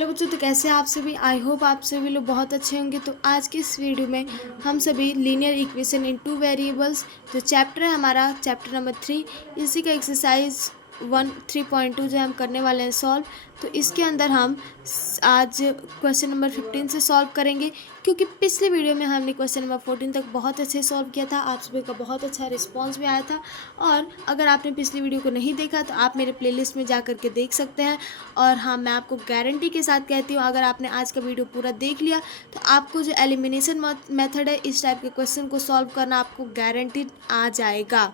Hello बच्चों, तो कैसे हैं आप सभी। आई होप आप सभी लोग बहुत अच्छे होंगे। तो आज के इस वीडियो में हम सभी linear equation in two variables जो चैप्टर है हमारा चैप्टर नंबर 3, इसी का एक्सरसाइज 1 3.2 जो हम करने वाले हैं सॉल्व। तो इसके अंदर हम आज क्वेश्चन नंबर 15 से सॉल्व करेंगे, क्योंकि पिछले वीडियो में हमने क्वेश्चन नंबर 14 तक बहुत अच्छे सॉल्व किया था। आप सभी का बहुत अच्छा रिस्पांस भी आया था। और अगर आपने पिछली वीडियो को नहीं देखा तो आप मेरे प्लेलिस्ट में जा करके देख सकते हैं। और हाँ, मैं आपको गारंटी के साथ कहती हूँ, अगर आपने आज का वीडियो पूरा देख लिया तो आपको जो एलिमिनेशन मेथड है इस टाइप के क्वेश्चन को सॉल्व करना आपको गारंटीड आ जाएगा।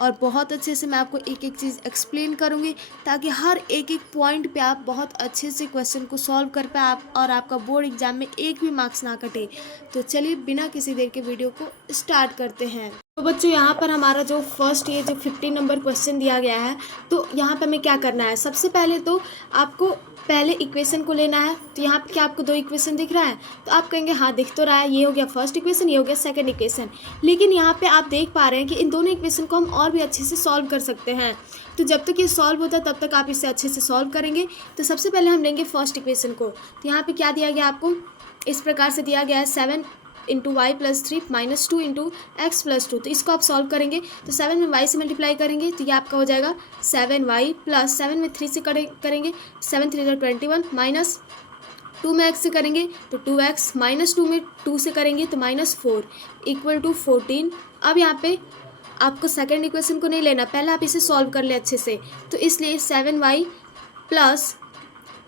और बहुत अच्छे से मैं आपको एक एक चीज़ एक्सप्लेन करूँगी, ताकि हर एक एक पॉइंट पे आप बहुत अच्छे से क्वेश्चन को सॉल्व कर पाए आप, और आपका बोर्ड एग्जाम में एक भी मार्क्स ना कटे। तो चलिए बिना किसी देर के वीडियो को स्टार्ट करते हैं। तो बच्चों, यहाँ पर हमारा जो फर्स्ट ये जो 15 नंबर क्वेश्चन दिया गया है, तो यहाँ पर हमें क्या करना है। सबसे पहले तो आपको पहले इक्वेशन को लेना है। तो यहाँ पे क्या आपको दो इक्वेशन दिख रहा है, तो आप कहेंगे हाँ दिख तो रहा है, ये हो गया फर्स्ट इक्वेशन, ये हो गया सेकंड इक्वेशन। लेकिन यहाँ पे आप देख पा रहे हैं कि इन दोनों इक्वेशन को हम और भी अच्छे से सॉल्व कर सकते हैं। तो जब तक ये सॉल्व होता है तब तक आप इसे अच्छे से सॉल्व करेंगे। तो सबसे पहले हम लेंगे फर्स्ट इक्वेशन को। तो यहाँ पे क्या दिया गया आपको, इस प्रकार से दिया गया है 7 into y plus 3 minus 2 into x plus 2। तो इसको आप सॉल्व करेंगे तो 7 में y से मल्टीप्लाई करेंगे तो ये आपका हो जाएगा 7y प्लस 7 में 3 से करेंगे 7 3 21 माइनस 2 में x से करेंगे तो 2x माइनस 2 में 2 से करेंगे तो माइनस 4 इक्वल टू 14। अब यहाँ पे आपको सेकेंड इक्वेशन को नहीं लेना, पहले आप इसे सॉल्व कर ले अच्छे से। तो इसलिए 7y प्लस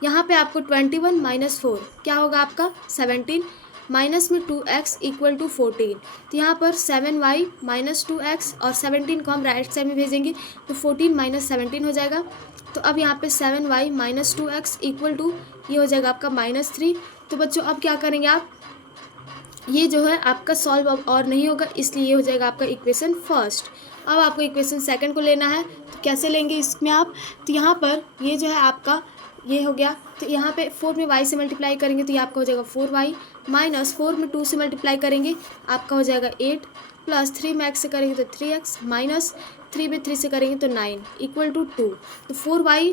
यहाँ पे आपको 21 माइनस 4 क्या होगा आपका 17 माइनस में 2x इक्वल टू 14। तो यहाँ पर 7y माइनस 2x और 17 को हम राइट साइड में भेजेंगे तो 14 माइनस 17 हो जाएगा। तो अब यहाँ पे 7y minus 2x equal to ये हो जाएगा आपका -3। तो बच्चों अब क्या करेंगे आप, ये जो है आपका सॉल्व अब और नहीं होगा, इसलिए ये हो जाएगा आपका इक्वेशन फर्स्ट। अब आपको इक्वेशन सेकंड को लेना है। तो कैसे लेंगे इसमें आप, तो यहाँ पर ये जो है आपका ये हो गया। तो यहाँ पे 4 में y से मल्टीप्लाई करेंगे तो ये आपका हो जाएगा 4y माइनस 4 में 2 से मल्टीप्लाई करेंगे आपका हो जाएगा 8 प्लस 3 में x से करेंगे तो 3x माइनस 3 में 3 से करेंगे तो 9 इक्वल टू 2। तो 4y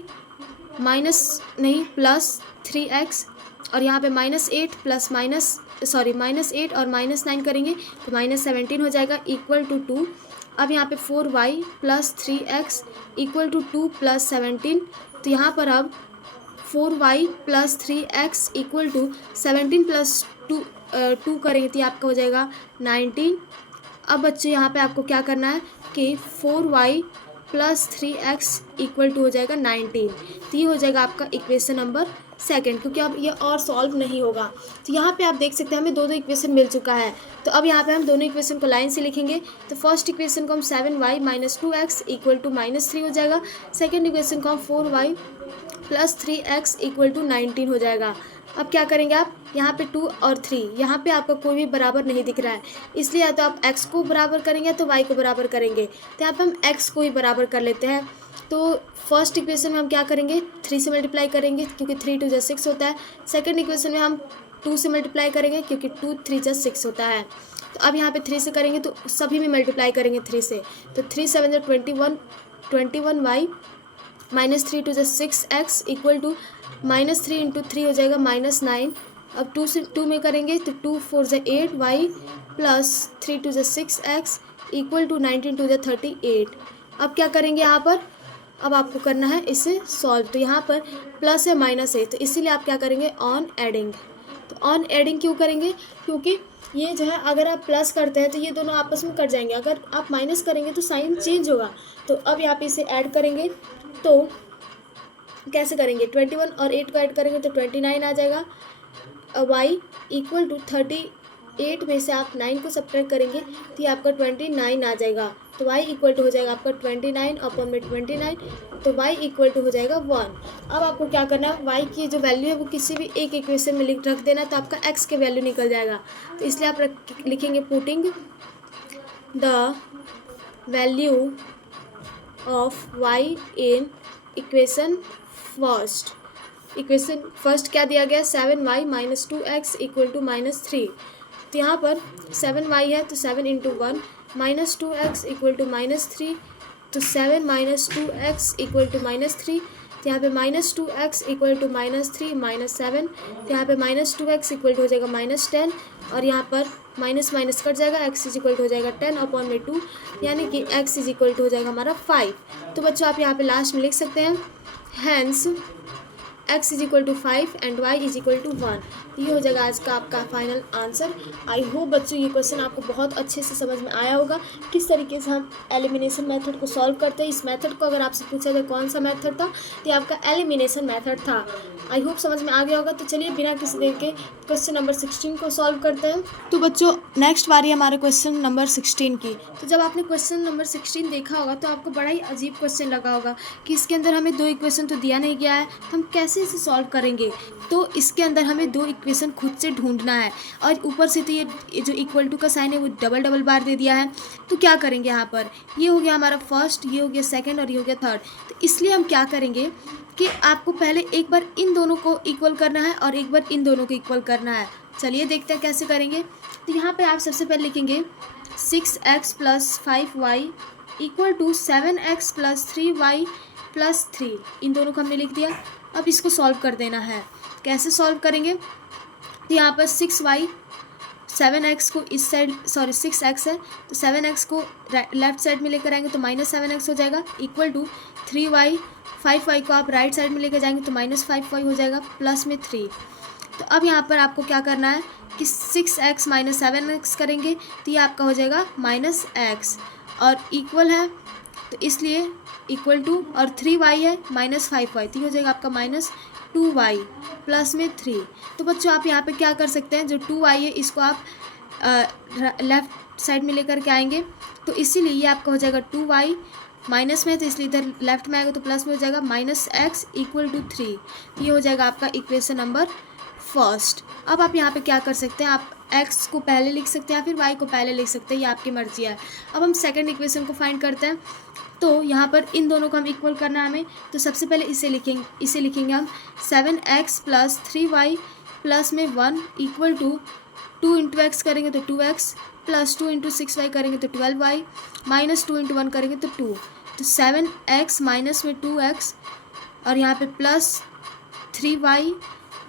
माइनस नहीं प्लस 3x और यहाँ पे -8 प्लस -8 और -9 करेंगे तो -17 हो जाएगा इक्वल टू 2। अब यहाँ पे 4y plus 3x equal to 2 plus 17। तो यहाँ पर अब 4y plus 3x equal to 17 plus 2 करेंगे तो आपका हो जाएगा 19। अब बच्चों यहाँ पे आपको क्या करना है कि 4y plus 3x equal to हो जाएगा 19। तो ये हो जाएगा आपका इक्वेशन नंबर सेकंड, क्योंकि अब ये और सॉल्व नहीं होगा। तो यहाँ पे आप देख सकते हैं हमें दो इक्वेशन मिल चुका है। तो अब यहाँ पे हम दोनों इक्वेशन को लाइन से लिखेंगे। तो फर्स्ट इक्वेशन को हम 7y minus 2x equal to -3 हो जाएगा। सेकेंड इक्वेशन को हम 4y plus 3x equal to 19 हो जाएगा। अब क्या करेंगे आप, यहाँ पे 2 और 3 यहाँ पे आपका कोई भी बराबर नहीं दिख रहा है, इसलिए या तो आप x को बराबर करेंगे या तो y को बराबर करेंगे। तो यहाँ पे हम x को ही बराबर कर लेते हैं। तो फर्स्ट इक्वेशन में हम क्या करेंगे, 3 से मल्टीप्लाई करेंगे क्योंकि 3 2 6 होता है। सेकंड इक्वेशन में हम 2 से मल्टीप्लाई करेंगे क्योंकि 2 3 6 होता है। तो अब यहाँ पे 3 से करेंगे तो सभी में मल्टीप्लाई करेंगे 3 से। तो 3 7 21y minus 3 2 6x equal to -3 into 3 हो जाएगा -9। अब 2 से 2 में करेंगे तो 2 4 8y plus 3 2 6x equal to 19 2 38। अब क्या करेंगे यहाँ पर, अब आपको करना है इसे सॉल्व। तो यहाँ पर प्लस है माइनस है, तो इसीलिए आप क्या करेंगे ऑन एडिंग। तो ऑन एडिंग क्यों करेंगे, क्योंकि ये जो है अगर आप प्लस करते हैं तो ये दोनों आपस में कट जाएंगे, अगर आप माइनस करेंगे तो साइन चेंज होगा। तो अब यहाँ पे इसे ऐड करेंगे तो कैसे करेंगे, 21 और 8 को ऐड करेंगे तो 29 आ जाएगा। y इक्वल टू 38 में से आप 9 को सब्ट्रैक्ट करेंगे तो ये आपका 29 आ जाएगा। तो y इक्वल टू हो जाएगा आपका 29 अपॉन में 29, तो y इक्वल टू हो जाएगा 1। अब आपको क्या करना है, y की जो वैल्यू है वो किसी भी एक इक्वेशन में रख देना, तो आपका x के वैल्यू निकल जाएगा। तो इसलिए आप लिखेंगे putting the value of y in equation first क्या दिया गया, 7y minus 2x equal to -3। तो यहाँ पर 7y है तो 7 into 1 minus 2x equal to -3। तो 7 माइनस 2x इक्वल टू -3। तो यहाँ पे -2x इक्वल टू -3 -7, तो यहाँ पे -2x इक्वल टू हो जाएगा -10, और यहाँ पर माइनस माइनस कट जाएगा, x इज इक्वल टू हो जाएगा 10/2, यानी कि x इज इक्वल टू हो जाएगा हमारा 5। तो बच्चों आप यहाँ पे लास्ट में लिख सकते हैं hence x is equal to 5 and y is equal to 1। ये हो जाएगा आज का आपका फाइनल आंसर। आई होप बच्चों ये क्वेश्चन आपको बहुत अच्छे से समझ में आया होगा, किस तरीके से हम एलिमिनेशन मेथड को सॉल्व करते हैं। इस मेथड को अगर आपसे पूछा जाए कौन सा मेथड था, तो ये आपका एलिमिनेशन मेथड था। आई होप समझ में आ गया होगा। तो चलिए बिना किसी देर के क्वेश्चन नंबर 16 को सॉल्व करते हैं। तो बच्चों नेक्स्ट बारी हमारे क्वेश्चन नंबर 16 की। तो जब आपने क्वेश्चन नंबर 16 देखा होगा तो आपको बड़ा ही अजीब क्वेश्चन लगा होगा कि इसके अंदर हमें 2 इक्वेशन तो दिया नहीं गया है, तो हम कैसे इसे सॉल्व करेंगे। तो इसके अंदर हमें 2 इक्वेशन खुद से ढूंढना है, और ऊपर से तो ये जो इक्वल टू का साइन है वो डबल बार दे दिया है। तो क्या करेंगे यहाँ पर, ये हो गया हमारा फर्स्ट, ये हो गया सेकंड और ये हो गया थर्ड। तो इसलिए हम क्या करेंगे कि आपको पहले एक बार इन दोनों को इक्वल करना है और एक बार इन दोनों को इक्वल करना है। चलिए देखते हैं कैसे करेंगे। तो यहाँ पे आप सबसे पहले लिखेंगे 6x + 5y equal to 7x + 3y + 3। इन दोनों को हमने लिख दिया। अब इसको सॉल्व कर देना है। कैसे सॉल्व करेंगे, तो यहाँ पर 6y 7x को इस साइड, सॉरी 6x है तो 7x को लेफ्ट साइड में लेकर आएंगे तो -7x हो जाएगा, इक्वल टू 3y 5y को आप राइट साइड में लेकर जाएंगे तो -5y हो जाएगा, प्लस में 3। तो अब यहाँ पर आपको क्या करना है कि 6x - 7x करेंगे तो ये आपका हो जाएगा -x, और इक्वल है तो इसलिए इक्वल टू, और 3y है -5y तो ये हो जाएगा आपका -2y प्लस में 3। तो बच्चों आप यहाँ पे क्या कर सकते हैं, जो 2y है इसको आप लेफ़्ट साइड में लेकर के आएंगे तो इसीलिए ये आपका हो जाएगा 2y, माइनस में तो इसलिए इधर लेफ्ट में आएगा तो प्लस में हो जाएगा -x इक्वल टू 3। ये हो जाएगा आपका इक्वेशन नंबर फर्स्ट। अब आप यहाँ पे क्या कर सकते हैं, आप x को पहले लिख सकते हैं या फिर y को पहले लिख सकते हैं, ये आपकी मर्जी है। अब हम सेकंड इक्वेशन को फाइंड करते हैं। तो यहाँ पर इन दोनों को हम इक्वल करना है हमें, तो सबसे पहले इसे लिखेंगे हम 7x + 3y प्लस में 1 इक्वल टू 2 × x करेंगे तो 2x प्लस 2 × 6y करेंगे तो 12y माइनस 2 × 1 करेंगे तो 2। तो 7x माइनस में 2x और यहाँ पे प्लस 3y,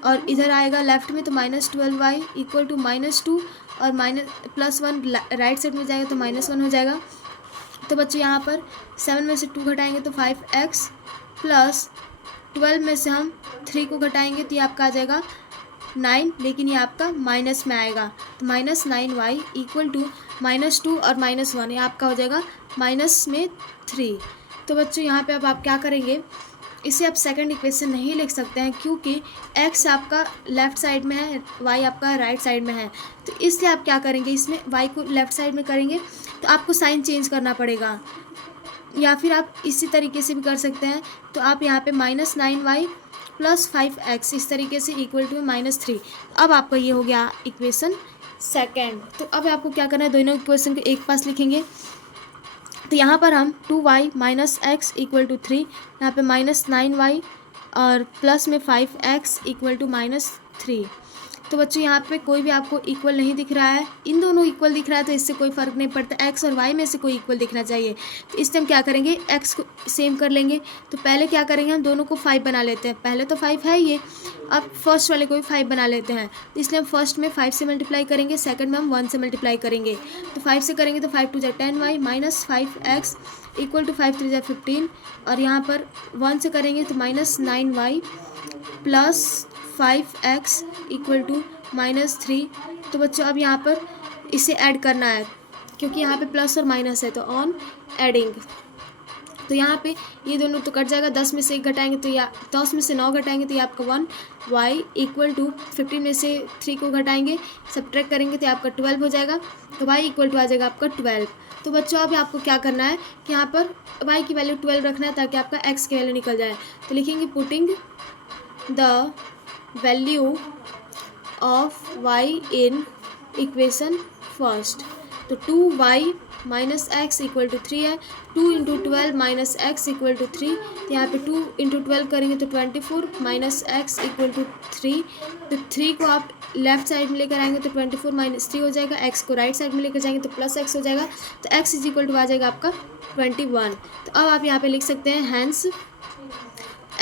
और इधर आएगा लेफ्ट में तो -12y इक्वल टू -2 और +1 राइट साइड में जाएगा तो -1 हो जाएगा। तो बच्चों यहाँ पर 7 में से 2 घटाएंगे तो 5x प्लस 12 में से हम 3 को घटाएंगे तो ये आपका आ जाएगा 9, लेकिन ये आपका माइनस में आएगा तो -9y इक्वल टू -2 और -1, ये आपका हो जाएगा -3। तो बच्चों यहाँ पे अब आप क्या करेंगे, इसे आप सेकंड इक्वेशन नहीं लिख सकते हैं क्योंकि x आपका लेफ़्ट साइड में है, y आपका राइट साइड में है। तो इसलिए आप क्या करेंगे, इसमें y को लेफ़्ट साइड में करेंगे तो आपको साइन चेंज करना पड़ेगा, या फिर आप इसी तरीके से भी कर सकते हैं। तो आप यहाँ पे -9y प्लस 5x इस तरीके से इक्वल टू -3। अब आपका ये हो गया इक्वेशन सेकंड। तो अब आपको क्या करना है, दोनों इक्वेशन को एक पास लिखेंगे। तो यहाँ पर हम 2y - x इक्वल टू 3, यहाँ पे -9y और प्लस में 5x इक्वल टू -3। तो बच्चों यहाँ पे कोई भी आपको इक्वल नहीं दिख रहा है, इन दोनों इक्वल दिख रहा है तो इससे कोई फ़र्क नहीं पड़ता, x और y में से कोई इक्वल दिखना चाहिए। तो इस टाइम क्या करेंगे, x को सेम कर लेंगे। तो पहले क्या करेंगे, हम दोनों को 5 बना लेते हैं। पहले तो 5 है ये, अब फर्स्ट वाले को भी 5 बना लेते हैं। तो इसलिए हम फर्स्ट में 5 से मल्टीप्लाई करेंगे, सेकंड में हम 1 से मल्टीप्लाई करेंगे। तो 5 से करेंगे तो 5 × 2 = 10y minus 5x equal to 5 × 3 = 15, और यहाँ पर 1 से करेंगे तो -9y plus 5x equal to -3। तो बच्चों अब यहाँ पर इसे ऐड करना है क्योंकि यहाँ पे प्लस और माइनस है, तो ऑन एडिंग। तो यहाँ पे ये दोनों तो कट जाएगा, 10 में से 1 घटाएंगे तो या 10 में से 9 घटाएंगे तो ये आपका 1y इक्वल टू 15 में से 3 को घटाएंगे, सब्ट्रैक्ट करेंगे तो ये आपका 12 हो जाएगा। तो y इक्वल टू आ जाएगा आपका 12। तो बच्चों अब आपको क्या करना है कि यहाँ पर y की वैल्यू 12 रखना है ताकि आपका x की वैल्यू निकल जाए। तो लिखेंगे putting the value of y in equation first. तो 2y - x इक्वल टू 3 है, 2 × 12 - x इक्वल टू 3। तो यहाँ पे 2 × 12 करेंगे तो 24 - x इक्वल टू 3। तो 3 को आप लेफ्ट साइड में लेकर आएंगे तो 24 - 3 हो जाएगा, x को राइट साइड में लेकर जाएंगे तो +x हो जाएगा। तो x इज इक्वल टू आ जाएगा आपका 21। तो अब आप यहाँ पे लिख सकते हैं hence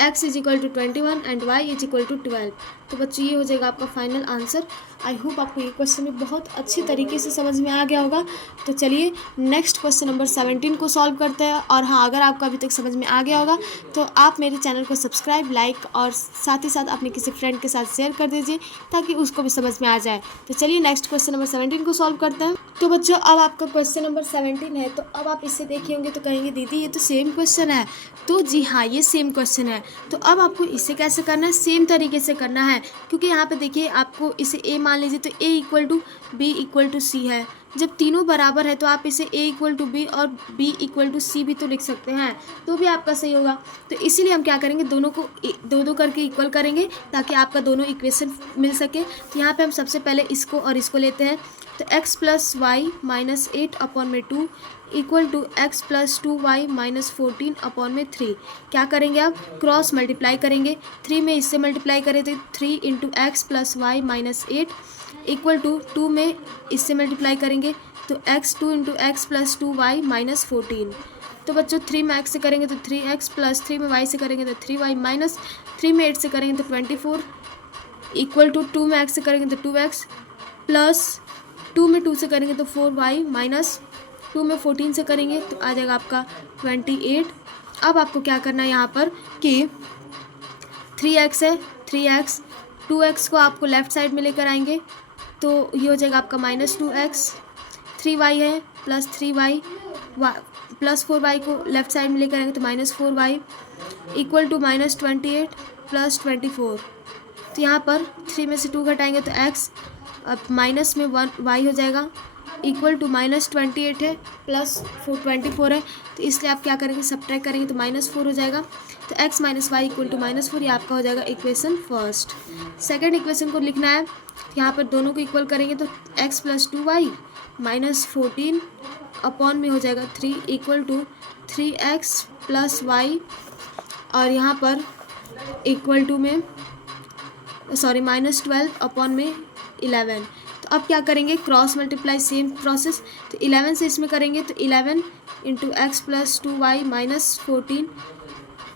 x is equal to 21 and y is equal to 12। तो बच्चों ये हो जाएगा आपका फाइनल आंसर। आई होप आपको ये क्वेश्चन भी बहुत अच्छी तरीके से समझ में आ गया होगा। तो चलिए नेक्स्ट क्वेश्चन नंबर 17 को सॉल्व करते हैं। और हाँ, अगर आपको अभी तक समझ में आ गया होगा तो आप मेरे चैनल को सब्सक्राइब, लाइक और साथ ही साथ अपने किसी फ्रेंड के साथ शेयर कर दीजिए ताकि उसको भी समझ में आ जाए। तो चलिए नेक्स्ट क्वेश्चन नंबर 17 को सॉल्व करते हैं। तो बच्चों अब आपका क्वेश्चन नंबर 17 है। तो अब आप इससे देखे होंगे तो कहेंगे दीदी ये तो सेम क्वेश्चन है। तो जी हाँ, ये सेम क्वेश्चन है। तो अब आपको इसे कैसे करना है, सेम तरीके से करना है। क्योंकि यहाँ पे देखिए आपको इसे a मान लीजिए तो a equal to B equal to C है। जब तीनों बराबर है तो आप इसे a इक्वल टू बी और b इक्वल टू सी भी तो लिख सकते हैं, तो भी आपका सही होगा। तो इसीलिए हम क्या करेंगे, दोनों को दो दो करके इक्वल करेंगे ताकि आपका दोनों इक्वेशन मिल सके। तो यहाँ पे हम सबसे पहले इसको और इसको लेते हैं। तो x plus y minus 8 upon में 2 equal to x plus 2y minus 14 upon में 3। क्या करेंगे आप, क्रॉस मल्टीप्लाई करेंगे। 3 में इससे मल्टीप्लाई करें तो 3 into x plus y minus 8 equal to 2 में इससे मल्टीप्लाई करेंगे तो x 2 into x plus 2y minus 14। तो बच्चों 3 में x से करेंगे तो 3x प्लस 3 में y से करेंगे तो 3y माइनस 3 में 8 से करेंगे तो 24 इक्वल टू 2 में x से करेंगे तो 2x प्लस 2 में 2 से करेंगे तो 4y माइनस 2 में 14 से करेंगे तो आ जाएगा आपका 28। अब आपको क्या करना है यहाँ पर कि 3x है, 3x 2x को आपको लेफ़्ट साइड में लेकर आएंगे तो ये हो जाएगा आपका माइनस 2x। 3y है प्लस 3y प्लस 4y को लेफ़्ट साइड में लेकर आएंगे तो minus 4y equal to minus 28 plus 24। तो यहाँ पर 3 में से 2 घटाएंगे तो x, अब माइनस में 1y हो जाएगा इक्वल टू माइनस 28 है प्लस 24 है। तो इसलिए आप क्या करेंगे, सब्ट्रैक्ट करेंगे तो माइनस 4 हो जाएगा। तो x minus y equal to minus 4, ये आपका हो जाएगा इक्वेशन फर्स्ट। सेकंड इक्वेशन को लिखना है, यहाँ पर दोनों को इक्वल करेंगे तो x plus 2y minus 14 upon में हो जाएगा 3 equal to 3x plus Y और यहाँ पर इक्वल टू में माइनस 12 अपॉन में 11। तो अब क्या करेंगे, क्रॉस मल्टीप्लाई, सेम प्रोसेस। तो 11 से इसमें करेंगे तो 11 into x plus 2y minus 14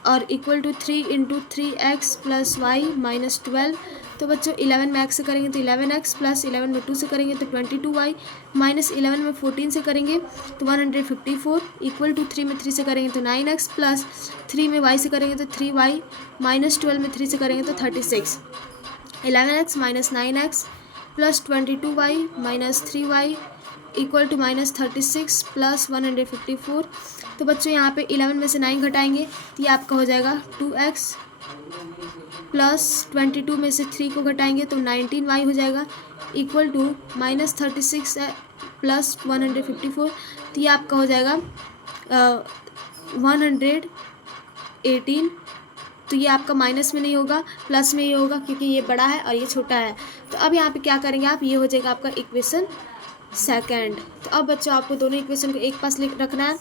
और equal to 3 into 3x plus y minus 12। तो बच्चों 11 में x से करेंगे तो 11x प्लस 11 में 2 से करेंगे तो 22y माइनस 11 में 14 से करेंगे तो 154 इक्वल टू 3 में 3 से करेंगे तो 9x प्लस 3 में y से करेंगे तो 3y माइनस 12 में 3 से करेंगे तो 36। 11x minus 9x plus 22y minus 3y equal to minus 36 plus 154। तो बच्चों यहाँ पे 11 में से 9 घटाएंगे तो ये आपका हो जाएगा 2x प्लस 22 में से 3 को घटाएंगे तो 19y हो जाएगा इक्वल टू माइनस 36 प्लस 154। तो ये आपका हो जाएगा 118। तो ये आपका माइनस में नहीं होगा, प्लस में ही होगा क्योंकि ये बड़ा है और ये छोटा है। तो अब यहाँ पे क्या करेंगे आप, ये हो जाएगा आपका इक्वेशन सेकंड। तो अब बच्चों आपको दोनों इक्वेशन को एक पास लिख रखना है।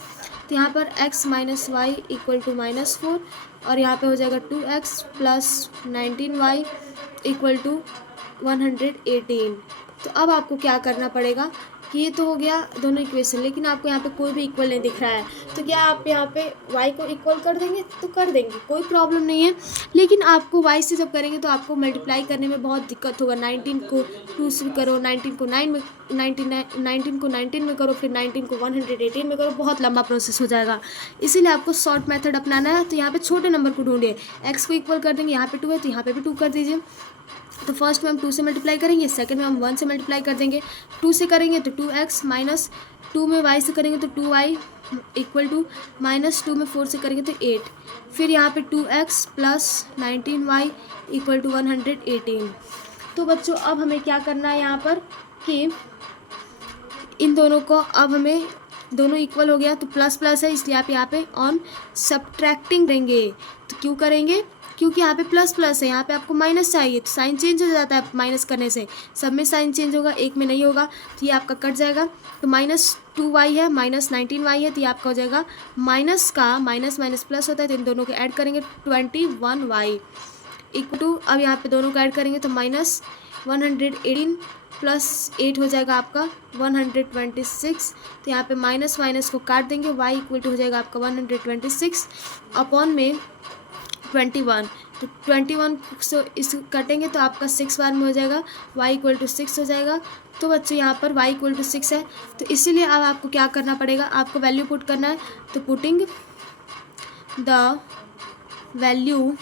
तो यहाँ पर x minus y equal to minus 4 और यहाँ पे हो जाएगा 2x plus 19y equal to 118। तो अब आपको क्या करना पड़ेगा कि ये तो हो गया दोनों इक्वेशन, लेकिन आपको यहाँ पे कोई भी इक्वल नहीं दिख रहा है। तो क्या आप यहाँ पे y को इक्वल कर देंगे, तो कर देंगे, कोई प्रॉब्लम नहीं है। लेकिन आपको y से जब करेंगे तो आपको मल्टीप्लाई करने में बहुत दिक्कत होगा। 19 को 2 से करो, 19 को 9 में 19 को 19 में करो, फिर 19 को 118 में करो, बहुत लंबा प्रोसेस हो जाएगा। इसीलिए आपको शॉर्ट मेथड अपनाना है। तो यहाँ पे छोटे नंबर को ढूंढिए, x को इक्वल कर देंगे, यहाँ पे 2 है तो यहाँ पे भी 2 कर दीजिए। तो फर्स्ट में हम 2 से मल्टीप्लाई करेंगे, सेकंड में हम 1 से मल्टीप्लाई कर देंगे। 2 से करेंगे तो 2x माइनस 2 में y से करेंगे तो 2y इक्वल टू माइनस 2 में 4 से करेंगे तो 8। फिर यहाँ पे 2x plus 19y equal to 118। तो बच्चों अब हमें क्या करना है यहाँ पर कि इन दोनों को, अब हमें दोनों इक्वल हो गया तो प्लस प्लस है, इसलिए आप यहाँ पे ऑन सब्ट्रैक्टिंग देंगे। तो क्यों करेंगे, क्योंकि यहाँ पे प्लस प्लस है, यहाँ पे आपको माइनस चाहिए तो साइन चेंज हो जाता है माइनस करने से। सब में साइन चेंज होगा, एक में नहीं होगा, तो ये आपका कट जाएगा। तो माइनस 2y है माइनस 19y है, तो ये आपका हो जाएगा माइनस का माइनस माइनस प्लस होता है तो इन दोनों को ऐड करेंगे 21y इक्वल टू, अब यहाँ पे दोनों को ऐड करेंगे तो माइनस 118 प्लस 8 हो जाएगा आपका 126। तो यहाँ पे माइनस माइनस को काट देंगे, y इक्वल टू हो जाएगा आपका 126 अपॉन में 21। तो 21 से इस कटेंगे तो आपका 6 बार में हो जाएगा, y इक्वल टू 6 हो जाएगा। तो बच्चों यहाँ पर y इक्वल टू 6 है, तो इसीलिए अब आपको क्या करना पड़ेगा, आपको वैल्यू पुट करना है। तो putting the value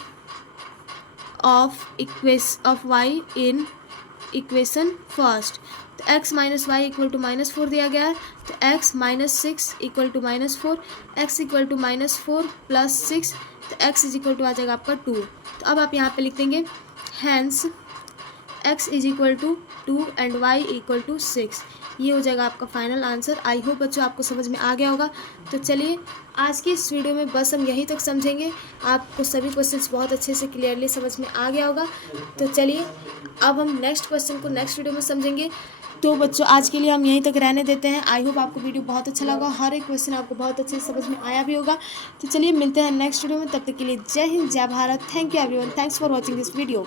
of y in equation first. तो x minus y equal to -4 दिया गया है, तो x minus 6 equal to -4, x equal to -4 plus 6, तो x इज इक्वल टू आ जाएगा आपका 2। तो अब आप यहाँ पे लिख देंगे hence x is equal to 2 and y equal to 6। ये हो जाएगा आपका फाइनल आंसर। आई होप बच्चों आपको समझ में आ गया होगा। तो चलिए आज की इस वीडियो में बस हम यहीं तक समझेंगे। आपको सभी क्वेश्चंस बहुत अच्छे से क्लियरली समझ में आ गया होगा। तो चलिए अब हम नेक्स्ट क्वेश्चन को नेक्स्ट वीडियो में समझेंगे। तो बच्चों आज के लिए हम यहीं तक रहने देते हैं। आई होप आपको वीडियो बहुत अच्छा लगा, हर एक क्वेश्चन आपको बहुत अच्छे से समझ में आया भी होगा। तो चलिए मिलते हैं नेक्स्ट वीडियो में, तब तक के लिए जय हिंद, जय Bharat. Thank you everyone, thanks for watching this video.